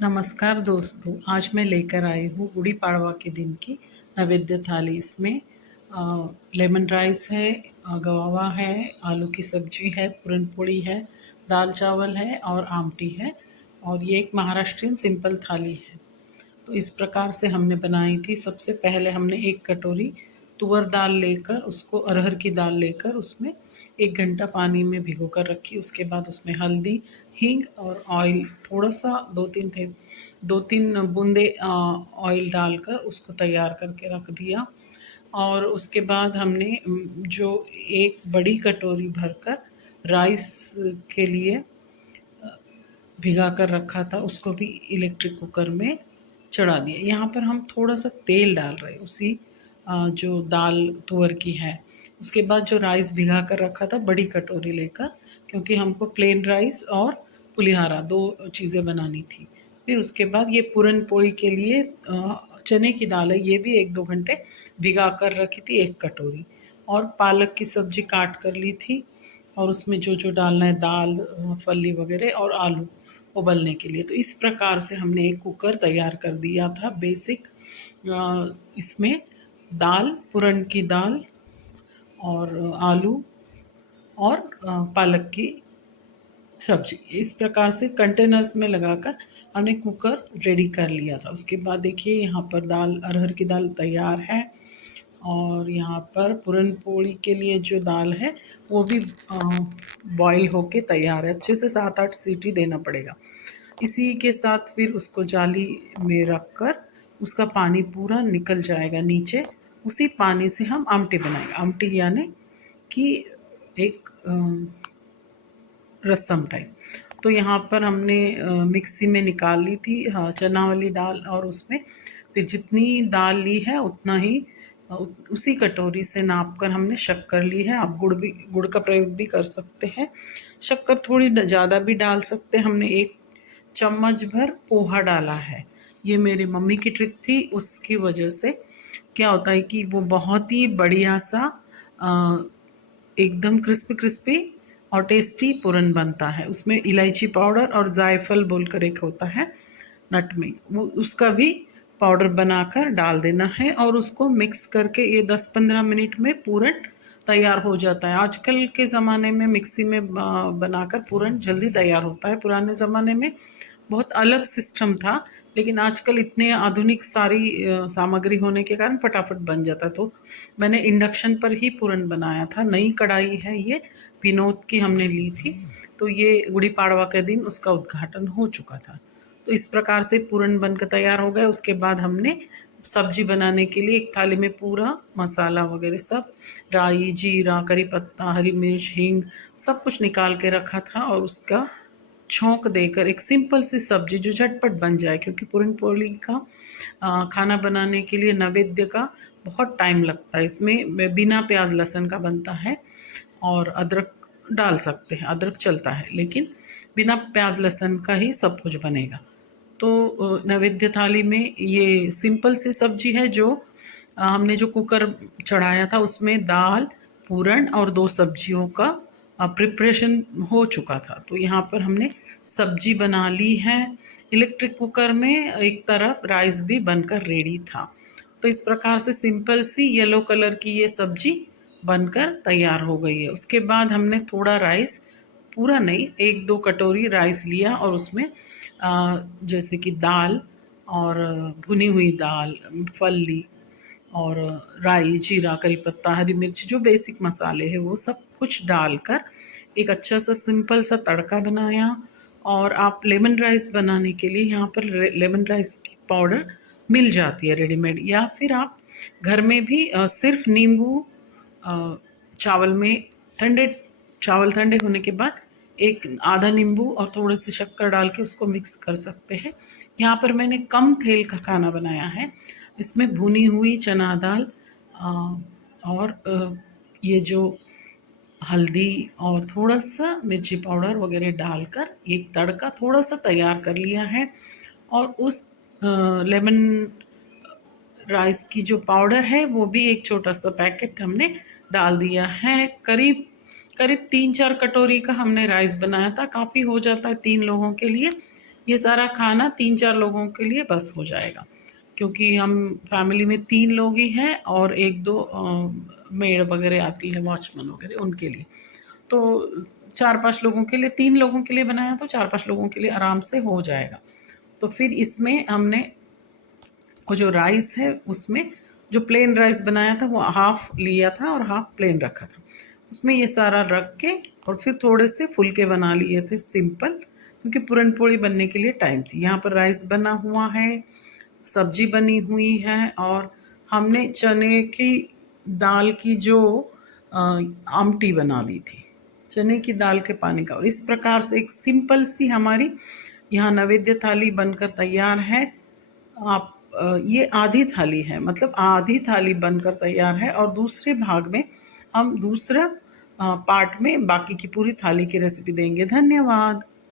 नमस्कार दोस्तों, आज मैं लेकर आई हूँ गुड़ी पाड़वा के दिन की नैवेद्य थाली। इसमें लेमन राइस है, गवावा है, आलू की सब्जी है, पूरन पोली है, दाल चावल है और आमटी है। और ये एक महाराष्ट्रियन सिंपल थाली है। तो इस प्रकार से हमने बनाई थी। सबसे पहले हमने एक कटोरी तुअर दाल लेकर, उसको अरहर की दाल लेकर उसमें 1 घंटा पानी में भिगो कर रखी। उसके बाद उसमें हल्दी, हींग और ऑयल थोड़ा सा, 2-3 बूंदे ऑयल डालकर उसको तैयार करके रख दिया। और उसके बाद हमने जो एक बड़ी कटोरी भरकर राइस के लिए भिगा कर रखा था, उसको भी इलेक्ट्रिक कुकर में चढ़ा दिया। यहाँ पर हम थोड़ा सा तेल डाल रहे हैं उसी जो दाल तुअर की है। उसके बाद जो राइस भिगा कर रखा था बड़ी कटोरी लेकर, क्योंकि हमको प्लेन राइस और पुलिहारा 2 चीज़ें बनानी थी। फिर उसके बाद ये पूरन पोली के लिए चने की दाल है, ये भी 1-2 घंटे भिगा कर रखी थी 1 कटोरी। और पालक की सब्जी काट कर ली थी, और उसमें जो जो डालना है दाल, फली वगैरह और आलू उबलने के लिए। तो इस प्रकार से हमने एक कुकर तैयार कर दिया था बेसिक। इसमें दाल, पूरन की दाल और आलू और पालक की सब्जी, इस प्रकार से कंटेनर्स में लगाकर हमने कुकर रेडी कर लिया था। उसके बाद देखिए यहाँ पर दाल, अरहर की दाल तैयार है। और यहाँ पर पूरन पोली के लिए जो दाल है वो भी बॉईल होके तैयार है। अच्छे से 7-8 सीटी देना पड़ेगा। इसी के साथ फिर उसको जाली में रख कर उसका पानी पूरा निकल जाएगा नीचे। उसी पानी से हम आमटी बनाएंगे। आमटी यानी कि एक रसम टाइप। तो यहाँ पर हमने मिक्सी में निकाल ली थी चना वाली दाल, और उसमें फिर जितनी दाल ली है उतना ही उसी कटोरी से नाप कर हमने शक्कर ली है। आप गुड़ का प्रयोग भी कर सकते हैं। शक्कर थोड़ी ज़्यादा भी डाल सकते हैं। हमने 1 चम्मच भर पोहा डाला है। ये मेरी मम्मी की ट्रिक थी, उसकी वजह से क्या होता है कि वो बहुत ही बढ़िया सा एकदम क्रिस्पी क्रिस्पी और टेस्टी पूरन बनता है। उसमें इलायची पाउडर और जायफल बोलकर एक होता है, नटमेग, वो उसका भी पाउडर बनाकर डाल देना है। और उसको मिक्स करके ये 10-15 मिनट में पूरन तैयार हो जाता है। आजकल के ज़माने में मिक्सी में बनाकर पूरन जल्दी तैयार होता है। पुराने ज़माने में बहुत अलग सिस्टम था, लेकिन आजकल इतने आधुनिक सारी सामग्री होने के कारण फटाफट बन जाता है। तो मैंने इंडक्शन पर ही पूरन बनाया था। नई कढ़ाई है ये, विनोद की हमने ली थी। तो ये गुड़ी पाड़वा के दिन उसका उद्घाटन हो चुका था। तो इस प्रकार से पूरन बनकर तैयार हो गया। उसके बाद हमने सब्जी बनाने के लिए एक थाली में पूरा मसाला वगैरह सब, राई, जीरा, करी पत्ता, हरी मिर्च, हींग, सब कुछ निकाल के रखा था। और उसका छौंक देकर एक सिंपल सी सब्जी जो झटपट बन जाए, क्योंकि पूरन पोली का खाना बनाने के लिए नैवेद्य का बहुत टाइम लगता है। इसमें बिना प्याज लहसुन का बनता है, और अदरक डाल सकते हैं, अदरक चलता है, लेकिन बिना प्याज लहसुन का ही सब कुछ बनेगा। तो नैवेद्य थाली में ये सिंपल सी सब्जी है जो हमने जो कुकर चढ़ाया था उसमें दाल, पूरन और 2 सब्जियों का प्रिपरेशन हो चुका था। तो यहाँ पर हमने सब्जी बना ली है। इलेक्ट्रिक कुकर में एक तरफ राइस भी बनकर रेडी था। तो इस प्रकार से सिंपल सी येलो कलर की ये सब्जी बनकर तैयार हो गई है। उसके बाद हमने थोड़ा राइस, पूरा नहीं, 1-2 कटोरी राइस लिया, और उसमें जैसे कि दाल और भुनी हुई दाल, फली और राई, जीरा, करी पत्ता, हरी मिर्च, जो बेसिक मसाले हैं वो सब कुछ डालकर एक अच्छा सा सिंपल सा तड़का बनाया। और आप लेमन राइस बनाने के लिए यहाँ पर लेमन राइस की पाउडर मिल जाती है रेडीमेड, या फिर आप घर में भी सिर्फ नींबू, चावल में ठंडे चावल ठंडे होने के बाद एक आधा नींबू और थोड़ी सी शक्कर डाल के उसको मिक्स कर सकते हैं। यहाँ पर मैंने कम तेल का खाना बनाया है। इसमें भुनी हुई चना दाल और ये जो हल्दी और थोड़ा सा मिर्ची पाउडर वगैरह डालकर एक तड़का थोड़ा सा तैयार कर लिया है। और उस लेमन राइस की जो पाउडर है वो भी एक छोटा सा पैकेट हमने डाल दिया है। करीब करीब 3-4 कटोरी का हमने राइस बनाया था, काफ़ी हो जाता है 3 लोगों के लिए। ये सारा खाना 3-4 लोगों के लिए बस हो जाएगा, क्योंकि हम फैमिली में 3 लोग ही हैं और 1-2 मेड वगैरह आती है, वॉचमैन वगैरह उनके लिए। तो 4-5 लोगों के लिए, 3 लोगों के लिए बनाया तो 4-5 लोगों के लिए आराम से हो जाएगा। तो फिर इसमें हमने वो जो राइस है उसमें जो प्लेन राइस बनाया था वो हाफ लिया था और हाफ प्लेन रखा था, उसमें ये सारा रख के और फिर थोड़े से फुलके बना लिए थे सिंपल, क्योंकि पूरन पोली बनने के लिए टाइम थी। यहाँ पर राइस बना हुआ है, सब्जी बनी हुई है और हमने चने की दाल की जो आमटी बना दी थी, चने की दाल के पानी का। और इस प्रकार से एक सिंपल सी हमारी यहाँ नैवेद्य थाली बनकर तैयार है। आप ये आधी थाली है, मतलब आधी थाली बनकर तैयार है और दूसरे भाग में हम दूसरा पार्ट में बाकी की पूरी थाली की रेसिपी देंगे। धन्यवाद।